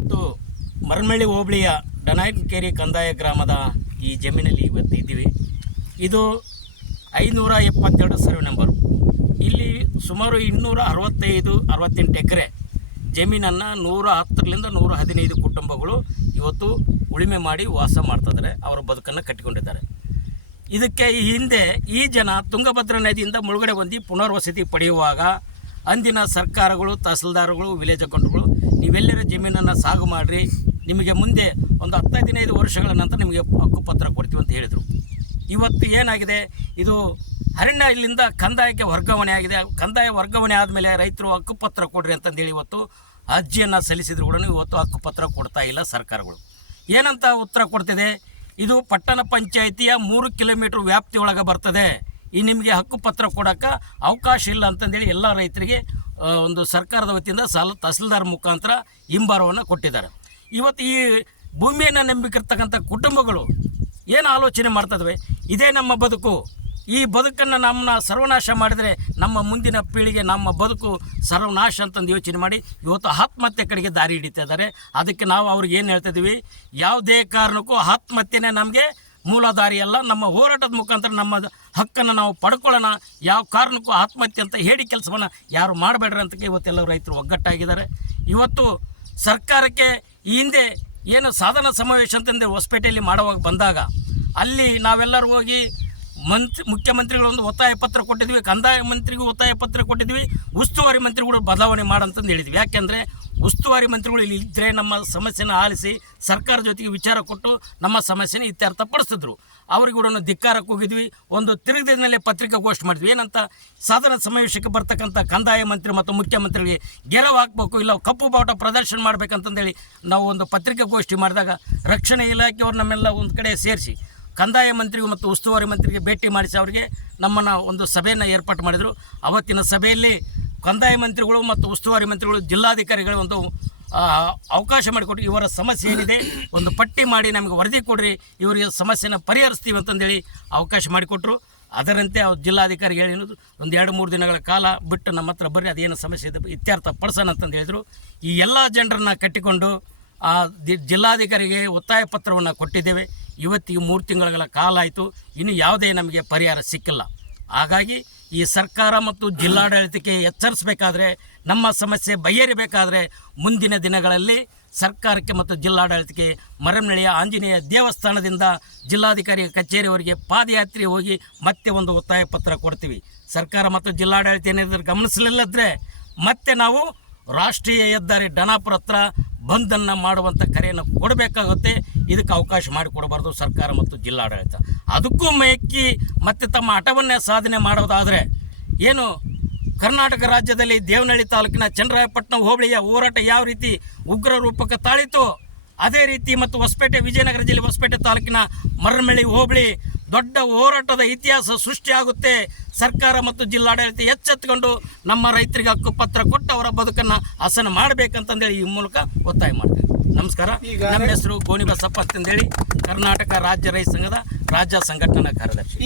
ಇವತ್ತು ಮರಮಳ್ಳಿ ಹೋಬಳಿಯ ಡನಾಯನಕೆರೆ ಕಂದಾಯ ಗ್ರಾಮದ ಈ ಜಮೀನಲ್ಲಿ ಇವತ್ತು ಇದ್ದೀವಿ. ಇದು 572 ಸರ್ವೆ ನಂಬರು. ಇಲ್ಲಿ ಸುಮಾರು 268 ಎಕರೆ ಜಮೀನನ್ನು 110ರಿಂದ 115 ಕುಟುಂಬಗಳು ಇವತ್ತು ಉಳುಮೆ ಮಾಡಿ ವಾಸ ಮಾಡ್ತಿದ್ದಾರೆ, ಅವರ ಬದುಕನ್ನು ಕಟ್ಟಿಕೊಂಡಿದ್ದಾರೆ. ಇದಕ್ಕೆ ಈ ಹಿಂದೆ ಈ ಜನ ತುಂಗಭದ್ರಾ ನದಿಯಿಂದ ಮುಳುಗಡೆ ಹೊಂದಿ ಪುನರ್ವಸತಿ ಪಡೆಯುವಾಗ ಅಂದಿನ ಸರ್ಕಾರಗಳು, ತಹಸೀಲ್ದಾರ್ಗಳು, ವಿಲೇಜ್ ಅಕೌಂಟ್ಗಳು ನೀವೆಲ್ಲರ ಜಮೀನನ್ನು ಸಾಗು ಮಾಡಿರಿ, ನಿಮಗೆ ಮುಂದೆ ಒಂದು 10-15 ವರ್ಷಗಳ ನಂತರ ನಿಮಗೆ ಹಕ್ಕುಪತ್ರ ಕೊಡ್ತೀವಿ ಅಂತ ಹೇಳಿದರು. ಇವತ್ತು ಏನಾಗಿದೆ, ಇದು ಅರಣ್ಯ ಇಲ್ಲಿಂದ ಕಂದಾಯಕ್ಕೆ ವರ್ಗಾವಣೆ ಆಗಿದೆ. ಕಂದಾಯ ವರ್ಗಾವಣೆ ಆದಮೇಲೆ ರೈತರು ಹಕ್ಕುಪತ್ರ ಕೊಡ್ರಿ ಅಂತಂದೇಳಿ ಇವತ್ತು ಅರ್ಜಿಯನ್ನು ಸಲ್ಲಿಸಿದ್ರು ಕೂಡ ಇವತ್ತು ಹಕ್ಕುಪತ್ರ ಕೊಡ್ತಾ ಇಲ್ಲ ಸರ್ಕಾರಗಳು. ಏನಂತ ಉತ್ತರ ಕೊಡ್ತಿದೆ, ಇದು ಪಟ್ಟಣ ಪಂಚಾಯಿತಿಯ 3 ಕಿಲೋಮೀಟ್ರ್ ವ್ಯಾಪ್ತಿಯೊಳಗೆ ಬರ್ತದೆ, ಈ ನಿಮಗೆ ಹಕ್ಕುಪತ್ರ ಕೊಡೋಕ್ಕೆ ಅವಕಾಶ ಇಲ್ಲ ಅಂತಂದೇಳಿ ಎಲ್ಲ ರೈತರಿಗೆ ಒಂದು ಸರ್ಕಾರದ ವತಿಯಿಂದ ತಹಸೀಲ್ದಾರ್ ಮುಖಾಂತರ ಹಿಂಬಾರವನ್ನು ಕೊಟ್ಟಿದ್ದಾರೆ. ಇವತ್ತು ಈ ಭೂಮಿಯನ್ನು ನಂಬಿಕಿರ್ತಕ್ಕಂಥ ಕುಟುಂಬಗಳು ಏನು ಆಲೋಚನೆ ಮಾಡ್ತದವೆ, ಇದೇ ನಮ್ಮ ಬದುಕು, ಈ ಬದುಕನ್ನು ನಮ್ಮನ್ನ ಸರ್ವನಾಶ ಮಾಡಿದರೆ ನಮ್ಮ ಮುಂದಿನ ಪೀಳಿಗೆ ನಮ್ಮ ಬದುಕು ಸರ್ವನಾಶ ಅಂತಂದು ಯೋಚನೆ ಮಾಡಿ ಇವತ್ತು ಆತ್ಮಹತ್ಯೆ ಕಡೆಗೆ ದಾರಿ ಹಿಡಿತಾ ಇದ್ದಾರೆ. ಅದಕ್ಕೆ ನಾವು ಅವ್ರಿಗೆ ಏನು ಹೇಳ್ತಿದ್ದೀವಿ, ಯಾವುದೇ ಕಾರಣಕ್ಕೂ ಆತ್ಮಹತ್ಯೆನೇ ನಮಗೆ ಮೂಲದಾರಿ ಅಲ್ಲ, ನಮ್ಮ ಹೋರಾಟದ ಮುಖಾಂತರ ನಮ್ಮ ಹಕ್ಕನ್ನು ನಾವು ಪಡ್ಕೊಳ್ಳೋಣ, ಯಾವ ಕಾರಣಕ್ಕೂ ಆತ್ಮಹತ್ಯೆ ಅಂತ ಹೇಳಿ ಕೆಲಸವನ್ನು ಯಾರು ಮಾಡಬೇಡ್ರಿ ಅಂತ ಇವತ್ತೆಲ್ಲ ರೈತರು ಒಗ್ಗಟ್ಟಾಗಿದ್ದಾರೆ. ಇವತ್ತು ಸರ್ಕಾರಕ್ಕೆ ಈ ಹಿಂದೆ ಏನು ಸಾಧನ ಸಮಾವೇಶ ಅಂತಂದರೆ ಹೊಸಪೇಟೆಯಲ್ಲಿ ಮಾಡುವಾಗ ಬಂದಾಗ ಅಲ್ಲಿ ನಾವೆಲ್ಲರೂ ಹೋಗಿ ಮುಖ್ಯಮಂತ್ರಿಗಳೊಂದು ಒತ್ತಾಯ ಪತ್ರ ಕೊಟ್ಟಿದ್ವಿ, ಕಂದಾಯ ಮಂತ್ರಿಗೂ ಒತ್ತಾಯ ಪತ್ರ ಕೊಟ್ಟಿದ್ವಿ, ಉಸ್ತುವಾರಿ ಮಂತ್ರಿಗಳು ಬದಲಾವಣೆ ಮಾಡಂತಂದು ಹೇಳಿದ್ವಿ. ಯಾಕೆಂದರೆ ಉಸ್ತುವಾರಿ ಮಂತ್ರಿಗಳು ಇಲ್ಲಿ ಇದ್ದರೆ ನಮ್ಮ ಸಮಸ್ಯೆನ ಆಲಿಸಿ ಸರ್ಕಾರ ಜೊತೆಗೆ ವಿಚಾರ ಕೊಟ್ಟು ನಮ್ಮ ಸಮಸ್ಯೆನ ಇತ್ಯರ್ಥಪಡಿಸಿದ್ರು. ಅವ್ರಿಗೆ ಕೂಡ ಧಿಕ್ಕಾರಕ್ಕೆ ಹೋಗಿದ್ವಿ, ಒಂದು ತಿರುಗದಿನಲ್ಲೇ ಪತ್ರಿಕಾಗೋಷ್ಠಿ ಮಾಡಿದ್ವಿ. ಏನಂತ, ಸಾಧನ ಸಮಾವೇಶಕ್ಕೆ ಬರ್ತಕ್ಕಂಥ ಕಂದಾಯ ಮಂತ್ರಿ ಮತ್ತು ಮುಖ್ಯಮಂತ್ರಿಗೆ ಗೆರವು ಹಾಕಬೇಕು, ಇಲ್ಲ ಕಪ್ಪು ಬಾವುಟ ಪ್ರದರ್ಶನ ಮಾಡಬೇಕಂತಂದೇಳಿ ನಾವು ಒಂದು ಪತ್ರಿಕಾಗೋಷ್ಠಿ ಮಾಡಿದಾಗ ರಕ್ಷಣಾ ಇಲಾಖೆಯವರು ನಮ್ಮೆಲ್ಲ ಒಂದು ಕಡೆ ಸೇರಿಸಿ ಕಂದಾಯ ಮಂತ್ರಿಗೂ ಮತ್ತು ಉಸ್ತುವಾರಿ ಮಂತ್ರಿಗೆ ಭೇಟಿ ಮಾಡಿಸಿ ಅವರಿಗೆ ನಮ್ಮನ್ನು ಒಂದು ಸಭೆಯನ್ನು ಏರ್ಪಾಟು ಮಾಡಿದರು. ಅವತ್ತಿನ ಸಭೆಯಲ್ಲಿ ಕಂದಾಯ ಮಂತ್ರಿಗಳು ಮತ್ತು ಉಸ್ತುವಾರಿ ಮಂತ್ರಿಗಳು ಜಿಲ್ಲಾಧಿಕಾರಿಗಳು ಒಂದು ಅವಕಾಶ ಮಾಡಿಕೊಟ್ಟು ಇವರ ಸಮಸ್ಯೆ ಏನಿದೆ ಒಂದು ಪಟ್ಟಿ ಮಾಡಿ ನಮಗೆ ವರದಿ ಕೊಡ್ರಿ, ಇವರಿಗೆ ಸಮಸ್ಯೆನ ಪರಿಹರಿಸ್ತೀವಿ ಅಂತಂದೇಳಿ ಅವಕಾಶ ಮಾಡಿಕೊಟ್ರು. ಅದರಂತೆ ಅವ್ರು ಜಿಲ್ಲಾಧಿಕಾರಿ ಹೇಳಿರೋದು ಒಂದು 2-3 ದಿನಗಳ ಕಾಲ ಬಿಟ್ಟು ನಮ್ಮ ಹತ್ರ ಬರ್ರಿ, ಅದೇನು ಸಮಸ್ಯೆ ಇದೆ ಇತ್ಯರ್ಥ ಪಡಿಸೋಣ ಅಂತಂದು ಹೇಳಿದರು. ಈ ಎಲ್ಲ ಜನರನ್ನು ಕಟ್ಟಿಕೊಂಡು ಆ ಜಿಲ್ಲಾಧಿಕಾರಿಗೆ ಒತ್ತಾಯ ಪತ್ರವನ್ನು ಕೊಟ್ಟಿದ್ದೇವೆ. ಇವತ್ತಿಗೆ 3 ತಿಂಗಳ ಕಾಲ ಆಯಿತು, ಇನ್ನು ಯಾವುದೇ ನಮಗೆ ಪರಿಹಾರ ಸಿಕ್ಕಿಲ್ಲ. ಹಾಗಾಗಿ ಈ ಸರ್ಕಾರ ಮತ್ತು ಜಿಲ್ಲಾಡಳಿತಕ್ಕೆ ಎಚ್ಚರಿಸಬೇಕಾದ್ರೆ, ನಮ್ಮ ಸಮಸ್ಯೆ ಬಗೆಹರಿಬೇಕಾದ್ರೆ ಮುಂದಿನ ದಿನಗಳಲ್ಲಿ ಸರ್ಕಾರಕ್ಕೆ ಮತ್ತು ಜಿಲ್ಲಾಡಳಿತಕ್ಕೆ ಮರಮನಳ್ಳಿಯ ಆಂಜನೇಯ ದೇವಸ್ಥಾನದಿಂದ ಜಿಲ್ಲಾಧಿಕಾರಿ ಕಚೇರಿಯವರಿಗೆ ಪಾದಯಾತ್ರೆ ಹೋಗಿ ಮತ್ತೆ ಒಂದು ಒತ್ತಾಯ ಪತ್ರ ಕೊಡ್ತೀವಿ. ಸರ್ಕಾರ ಮತ್ತು ಜಿಲ್ಲಾಡಳಿತ ಏನಾದರೂ ಗಮನಿಸಲಿಲ್ಲದ್ರೆ ಮತ್ತೆ ನಾವು ರಾಷ್ಟ್ರೀಯ ಹೆದ್ದಾರಿ ಡನಾಪುರ ಹತ್ರ ಬಂದನ್ನು ಮಾಡುವಂಥ ಕರೆಯನ್ನು ಕೊಡಬೇಕಾಗುತ್ತೆ. ಇದಕ್ಕೆ ಅವಕಾಶ ಮಾಡಿಕೊಡಬಾರ್ದು ಸರ್ಕಾರ ಮತ್ತು ಜಿಲ್ಲಾಡಳಿತ. ಅದಕ್ಕೂ ಮೆಕ್ಕಿ ಮತ್ತೆ ತಮ್ಮ ಹಠವನ್ನೇ ಸಾಧನೆ ಮಾಡೋದಾದರೆ, ಏನು ಕರ್ನಾಟಕ ರಾಜ್ಯದಲ್ಲಿ ದೇವನಹಳ್ಳಿ ತಾಲೂಕಿನ ಚನ್ನರಾಯಪಟ್ಟಣ ಹೋಬಳಿಯ ಹೋರಾಟ ಯಾವ ರೀತಿ ಉಗ್ರ ರೂಪಕ್ಕೆ ತಾಳಿತು, ಅದೇ ರೀತಿ ಮತ್ತು ಹೊಸಪೇಟೆ, ವಿಜಯನಗರ ಜಿಲ್ಲೆ ಹೊಸಪೇಟೆ ತಾಲೂಕಿನ ಮರಮಳ್ಳಿ ಹೋಬಳಿ ದೊಡ್ಡ ಹೋರಾಟದ ಇತಿಹಾಸ ಸೃಷ್ಟಿಯಾಗುತ್ತೆ. ಸರ್ಕಾರ ಮತ್ತು ಜಿಲ್ಲಾಡಳಿತ ಎಚ್ಚೆತ್ತುಕೊಂಡು ನಮ್ಮ ರೈತರಿಗೆ ಹಕ್ಕುಪತ್ರ ಕೊಟ್ಟು ಅವರ ಬದುಕನ್ನು ಹಸನ ಮಾಡಬೇಕಂತಂದೇಳಿ ಈ ಮೂಲಕ ಒತ್ತಾಯ ಮಾಡ್ತೇವೆ. ನಮಸ್ಕಾರ. ನಮ್ಮ ಹೆಸರು ಗೋಣಿ ಬಸಪ್ಪ ಅಂತಂದೇಳಿ, ಕರ್ನಾಟಕ ರಾಜ್ಯ ರೈತ ಸಂಘದ ರಾಜ್ಯ ಸಂಘಟನಾ ಕಾರ್ಯದರ್ಶಿ.